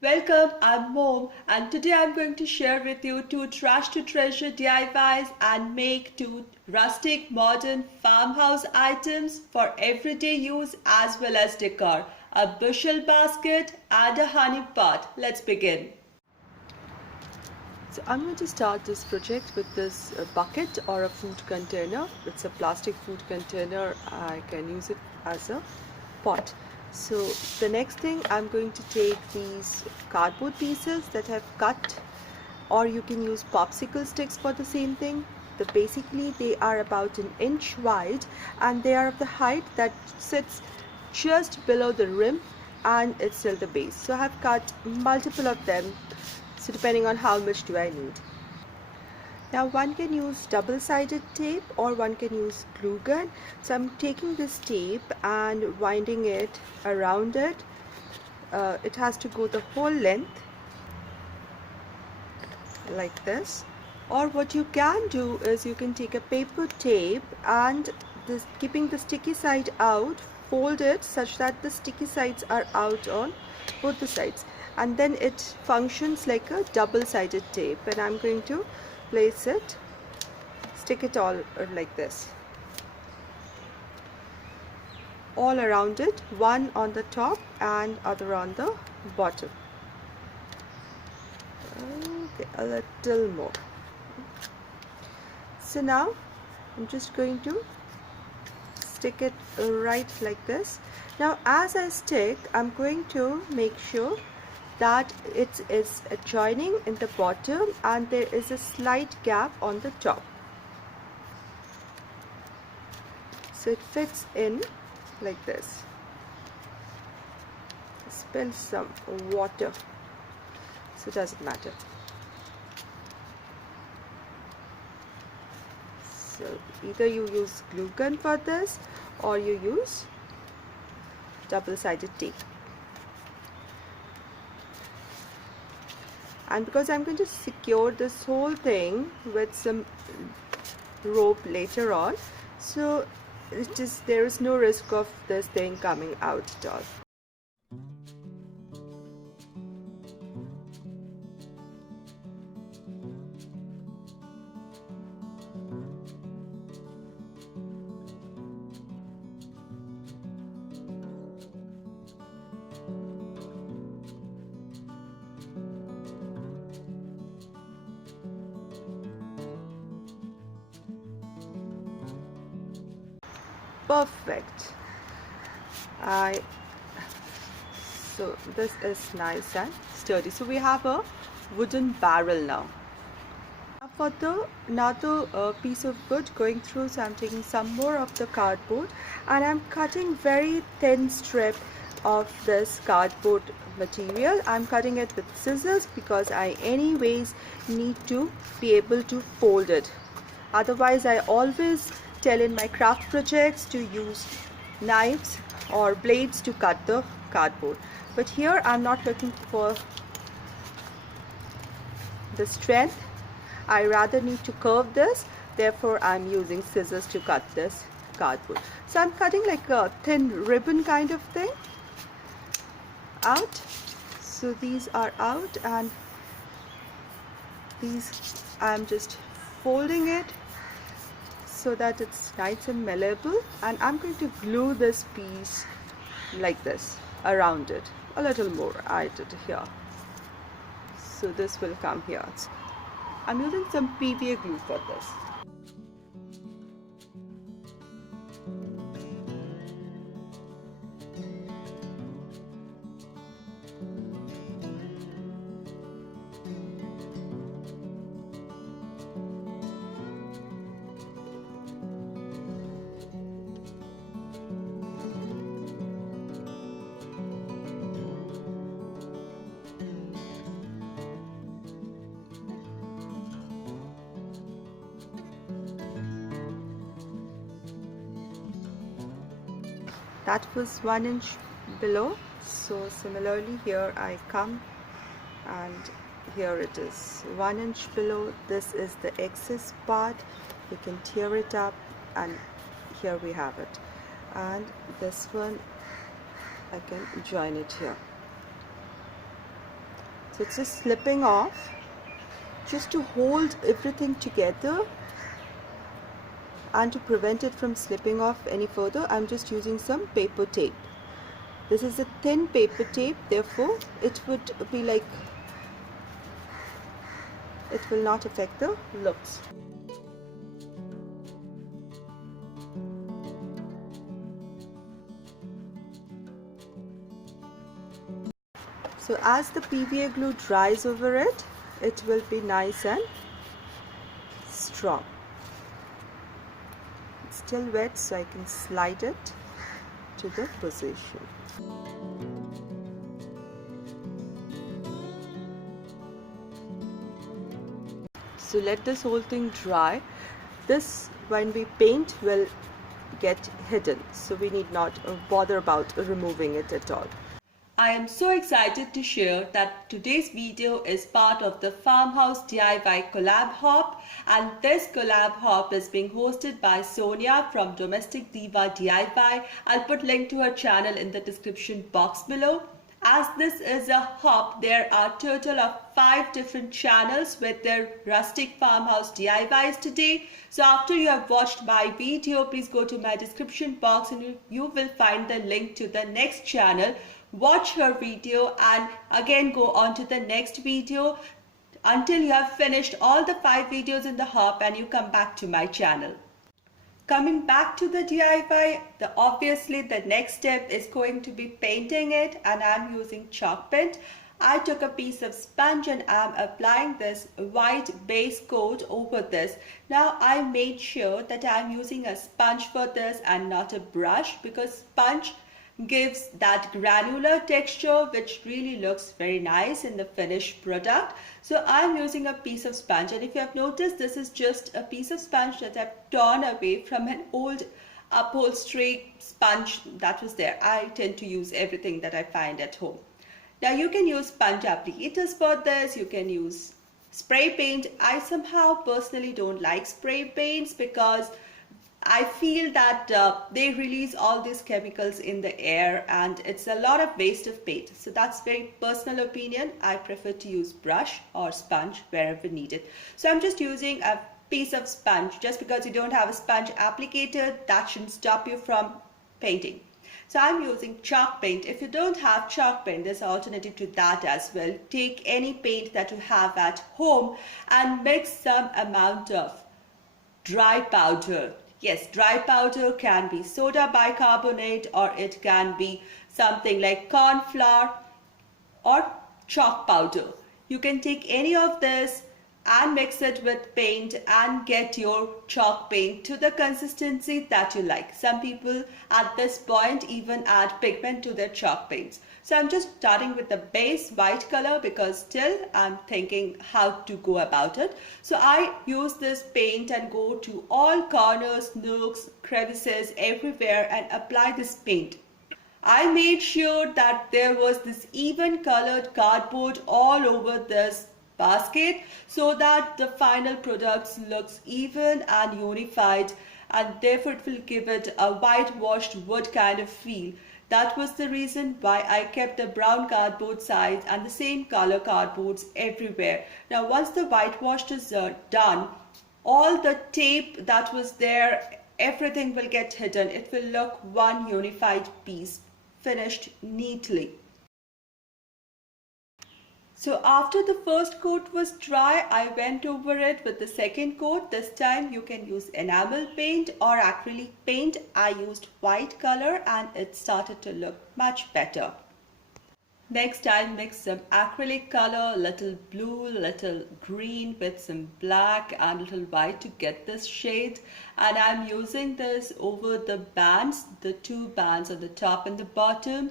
Welcome, I'm Mom, and today I'm going to share with you two trash to treasure DIYs and make two rustic modern farmhouse items for everyday use as well as decor, a bushel basket and a honey pot. Let's begin. So I'm going to start this project with this bucket or a food container. It's a plastic food container. I can use it as a pot. So the next thing, I'm going to take these cardboard pieces that I've cut, or you can use popsicle sticks for the same thing. Basically they are about an inch wide and they are of the height that sits just below the rim and it's till the base. So I have cut multiple of them, so depending on how much do I need. Now one can use double-sided tape or one can use glue gun. So I'm taking this tape and winding it around it. It has to go the whole length like this. Or what you can do is you can take a paper tape and keeping the sticky side out, fold it such that the sticky sides are out on both the sides, and then it functions like a double-sided tape. And I'm going to place it, stick it all like this, all around it, one on the top and other on the bottom. Okay, a little more. So now I'm just going to stick it right like this. Now as I stick, I'm going to make sure that it is adjoining in the bottom and there is a slight gap on the top, so it fits in like this. Spill some water, so it doesn't matter. So either you use glue gun for this or you use double-sided tape. And because I'm going to secure this whole thing with some rope later on, so there is no risk of this thing coming out at all. Perfect. So this is nice and sturdy. So we have a wooden barrel now. For another piece of wood going through, so I'm taking some more of the cardboard and I'm cutting very thin strip of this cardboard material. I'm cutting it with scissors because I anyways need to be able to fold it. Otherwise, I always tell in my craft projects to use knives or blades to cut the cardboard. But here I'm not looking for the strength. I rather need to curve this, therefore I'm using scissors to cut this cardboard. So I'm cutting like a thin ribbon kind of thing out. So these are out and these I'm just folding it so that it's nice and malleable, and I'm going to glue this piece like this around it. A little more I did here, so this will come here. I'm using some PVA glue for this. That was 1 inch below, so similarly here I come and here it is 1 inch below. This is the excess part, you can tear it up and here we have it, and this one I can join it here. So it's just slipping off. Just to hold everything together and to prevent it from slipping off any further, I'm just using some paper tape. This is a thin paper tape, therefore it would be like, it will not affect the looks. So as the PVA glue dries over it, it will be nice and strong. It's still wet, so I can slide it to the position. So let this whole thing dry. This, when we paint, will get hidden, so we need not bother about removing it at all. I am so excited to share that today's video is part of the Farmhouse DIY Collab Hop, and this collab hop is being hosted by Sonja from Domestic Diva DIY. I'll put link to her channel in the description box below. As this is a hop, there are a total of 5 different channels with their rustic farmhouse DIYs today. So after you have watched my video, please go to my description box and you will find the link to the next channel. Watch her video and again go on to the next video until you have finished all the 5 videos in the hop and you come back to my channel. Coming back to the DIY, obviously the next step is going to be painting it, and I'm using chalk paint. I took a piece of sponge and I'm applying this white base coat over this. Now I made sure that I'm using a sponge for this and not a brush, because sponge gives that granular texture which really looks very nice in the finished product. So I'm using a piece of sponge, and if you have noticed, this is just a piece of sponge that I've torn away from an old upholstery sponge that was there. I tend to use everything that I find at home. Now you can use sponge applicators for this, you can use spray paint. I somehow personally don't like spray paints because I feel that they release all these chemicals in the air and it's a lot of waste of paint. So that's very personal opinion. I prefer to use brush or sponge wherever needed. So I'm just using a piece of sponge. Just because you don't have a sponge applicator, that shouldn't stop you from painting. So I'm using chalk paint. If you don't have chalk paint, there's an alternative to that as well. Take any paint that you have at home and mix some amount of dry powder. Yes, dry powder can be soda bicarbonate, or it can be something like corn flour or chalk powder. You can take any of this and mix it with paint and get your chalk paint to the consistency that you like. Some people at this point even add pigment to their chalk paints. So I'm just starting with the base white color because still I'm thinking how to go about it. So I use this paint and go to all corners, nooks, crevices, everywhere and apply this paint. I made sure that there was this even colored cardboard all over this basket so that the final product looks even and unified, and therefore it will give it a whitewashed wood kind of feel. That was the reason why I kept the brown cardboard sides and the same color cardboards everywhere. Now once the whitewashed is done, all the tape that was there, everything will get hidden. It will look one unified piece, finished neatly. So after the first coat was dry, I went over it with the second coat. This time you can use enamel paint or acrylic paint. I used white color and it started to look much better. Next I'll mix some acrylic color, little blue, little green with some black and little white to get this shade. And I'm using this over the bands, the 2 bands on the top and the bottom.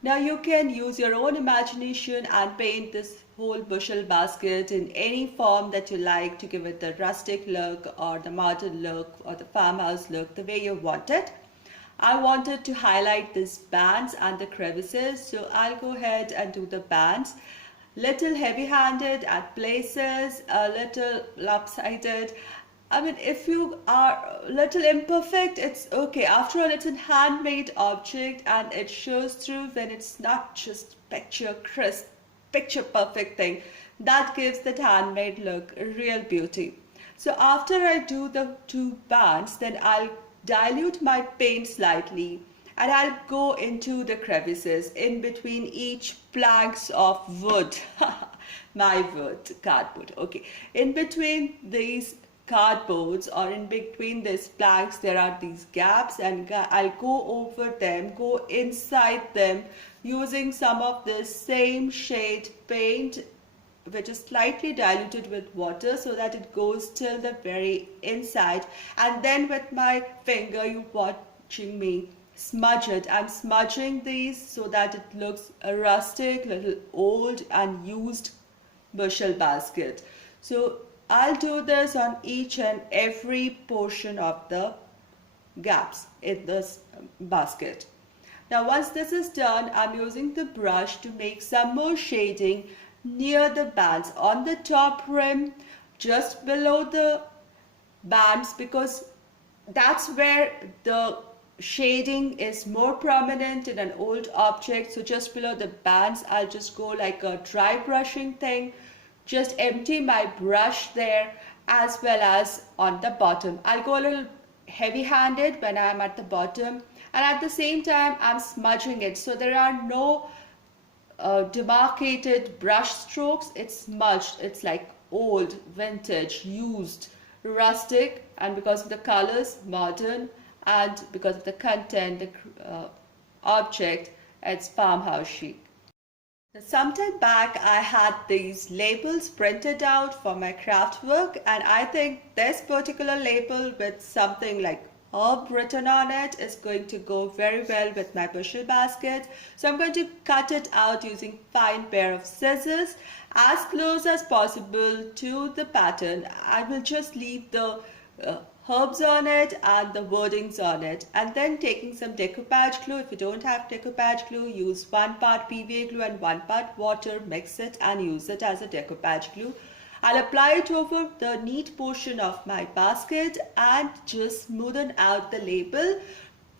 Now you can use your own imagination and paint this whole bushel basket in any form that you like to give it the rustic look or the modern look or the farmhouse look, the way you want it. I wanted to highlight these bands and the crevices, so I'll go ahead and do the bands. Little heavy-handed at places, a little lopsided. I mean, if you are a little imperfect, it's okay. After all, it's a handmade object and it shows through when it's not just picture crisp picture perfect thing that gives that handmade look a real beauty. So after I do the two bands, then I'll dilute my paint slightly and I'll go into the crevices in between each planks of wood. My wood, cardboard, okay. In between these cardboards or in between these planks, there are these gaps, and I'll go over them, go inside them using some of the same shade paint, which is slightly diluted with water so that it goes till the very inside. And then with my finger, you watching me smudge it. I'm smudging these so that it looks a rustic, little old and used bushel basket. So I'll do this on each and every portion of the gaps in this basket. Now once this is done, I'm using the brush to make some more shading near the bands on the top rim, just below the bands, because that's where the shading is more prominent in an old object. So just below the bands, I'll just go like a dry brushing thing, just empty my brush there, as well as on the bottom. I'll go a little heavy-handed when I'm at the bottom, and at the same time I'm smudging it, so there are no demarcated brush strokes. It's smudged, it's like old, vintage, used, rustic, and because of the colors, modern, and because of the content, the object, it's farmhouse chic. Sometime back I had these labels printed out for my craft work, and I think this particular label with something like herb written on it is going to go very well with my bushel basket. So I'm going to cut it out using fine pair of scissors as close as possible to the pattern. I will just leave the herbs on it and the wordings on it, and then taking some decoupage glue. If you don't have decoupage glue, use 1 part PVA glue and 1 part water, mix it and use it as a decoupage glue. I'll apply it over the neat portion of my basket and just smoothen out the label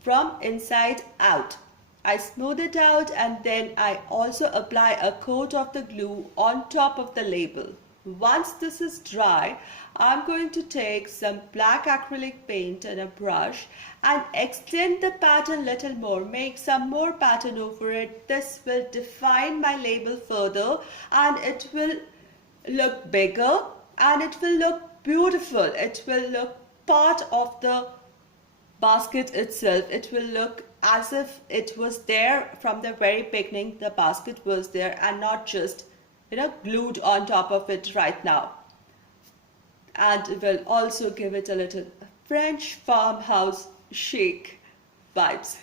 from inside out. I smooth it out, and then I also apply a coat of the glue on top of the label. Once this is dry, I'm going to take some black acrylic paint and a brush and extend the pattern a little more, make some more pattern over it. This will define my label further, and it will look bigger and it will look beautiful. It will look part of the basket itself. It will look as if it was there from the very beginning. The basket was there and not just glued on top of it right now. And it will also give it a little French farmhouse chic vibes.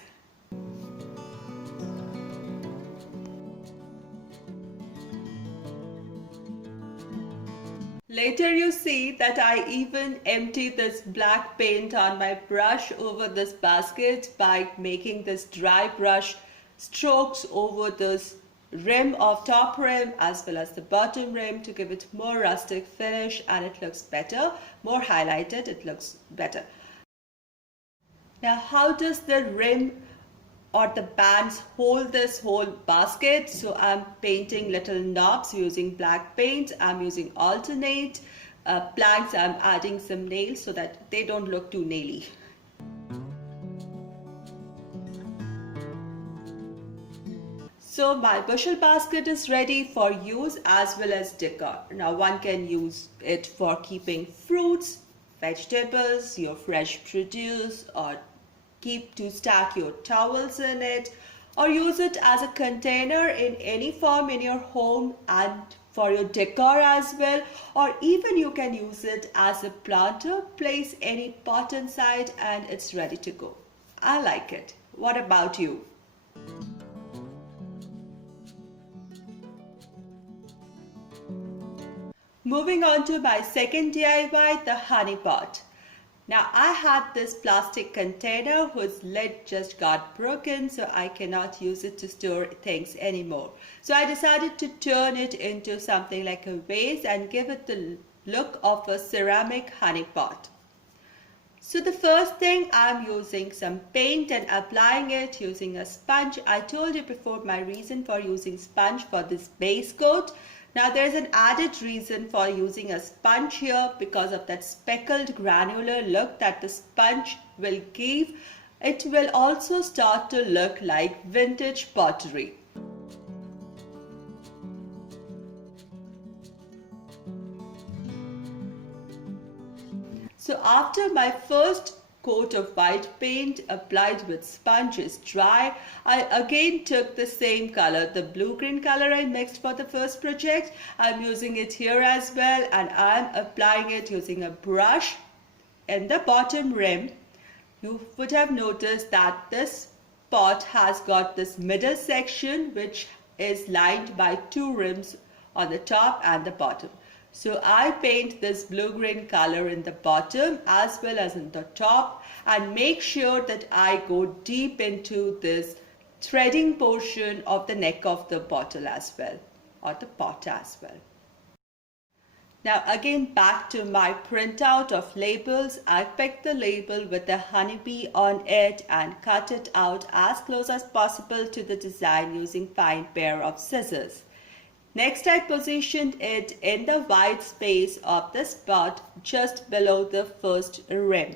Later you see that I even empty this black paint on my brush over this basket by making this dry brush strokes over this rim of top rim as well as the bottom rim to give it more rustic finish, and it looks better, more highlighted, it looks better. Now how does the rim or the bands hold this whole basket? So I'm painting little knobs using black paint. I'm using alternate planks. I'm adding some nails so that they don't look too naily. So my bushel basket is ready for use as well as decor. Now one can use it for keeping fruits, vegetables, your fresh produce, or keep to stack your towels in it, or use it as a container in any form in your home and for your decor as well, or even you can use it as a planter. Place any pot inside and it's ready to go. I like it. What about you? Moving on to my second DIY, the honey pot. Now I had this plastic container whose lid just got broken, so I cannot use it to store things anymore. So I decided to turn it into something like a vase and give it the look of a ceramic honey pot. So the first thing, I'm using some paint and applying it using a sponge. I told you before my reason for using sponge for this base coat. Now there's an added reason for using a sponge here because of that speckled granular look that the sponge will give. It will also start to look like vintage pottery. So after my first coat of white paint applied with sponge is dry, I again took the same color, the blue-green color I mixed for the first project. I'm using it here as well, and I'm applying it using a brush in the bottom rim. You would have noticed that this pot has got this middle section which is lined by two rims on the top and the bottom. So I paint this blue-green color in the bottom as well as in the top, and make sure that I go deep into this threading portion of the neck of the bottle as well, or the pot as well. Now again, back to my printout of labels. I picked the label with the honeybee on it and cut it out as close as possible to the design using fine pair of scissors. Next, I positioned it in the white space of the spot just below the first rim,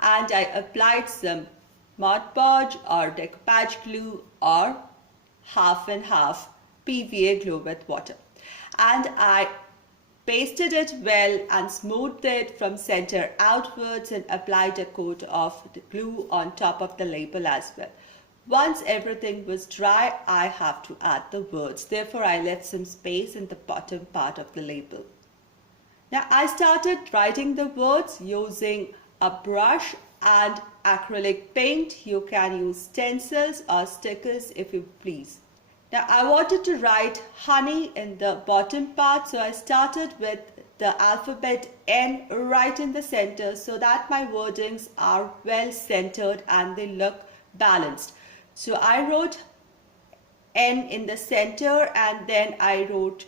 and I applied some Mod Podge or decoupage glue or half and half PVA glue with water, and I pasted it well and smoothed it from center outwards and applied a coat of the glue on top of the label as well. Once everything was dry, I have to add the words. Therefore, I left some space in the bottom part of the label. Now, I started writing the words using a brush and acrylic paint. You can use stencils or stickers if you please. Now, I wanted to write honey in the bottom part, so I started with the alphabet N right in the center so that my wordings are well centered and they look balanced. So I wrote N in the center, and then I wrote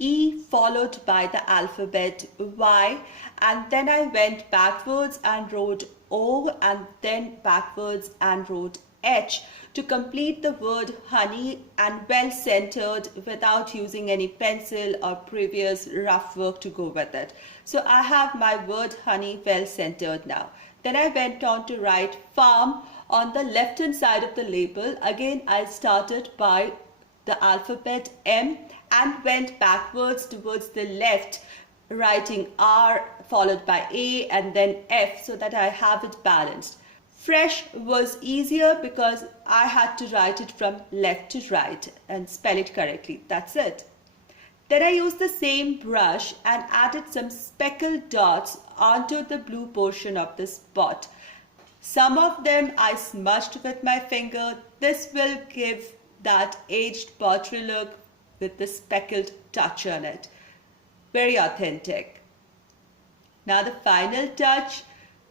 E followed by the alphabet Y, and then I went backwards and wrote O, and then backwards and wrote H to complete the word honey and well centered without using any pencil or previous rough work to go with it. So I have my word honey well centered now. Then I went on to write farm on the left hand side of the label. Again, I started by the alphabet M and went backwards towards the left, writing R followed by A and then F so that I have it balanced. Fresh was easier because I had to write it from left to right and spell it correctly. That's it. Then I used the same brush and added some speckled dots onto the blue portion of the spot. Some of them I smudged with my finger. This will give that aged pottery look with the speckled touch on it. Very authentic. Now the final touch.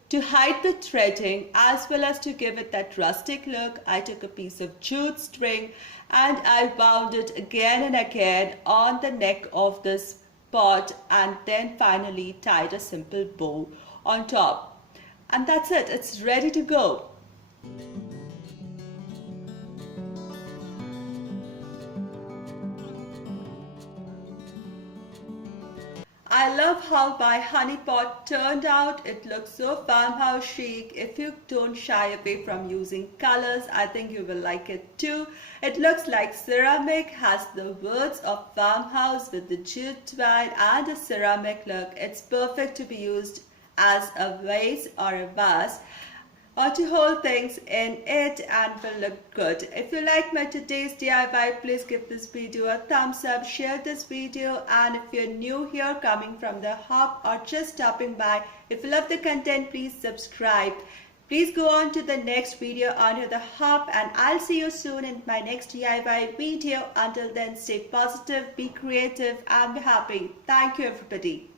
To hide the threading as well as to give it that rustic look, I took a piece of jute string and I wound it again and again on the neck of this pot, and then finally tied a simple bow on top. And that's it, it's ready to go. I love how my honey pot turned out. It looks so farmhouse chic. If you don't shy away from using colors, I think you will like it too. It looks like ceramic, has the words of farmhouse with the jute twine and a ceramic look. It's perfect to be used as a vase or a vase, or to hold things in it and will look good. If you like my today's DIY, please give this video a thumbs up, share this video, and if you're new here coming from the hub or just stopping by, if you love the content, please subscribe. Please go on to the next video under the hub, and I'll see you soon in my next DIY video. Until then, stay positive, be creative, and be happy. Thank you, everybody.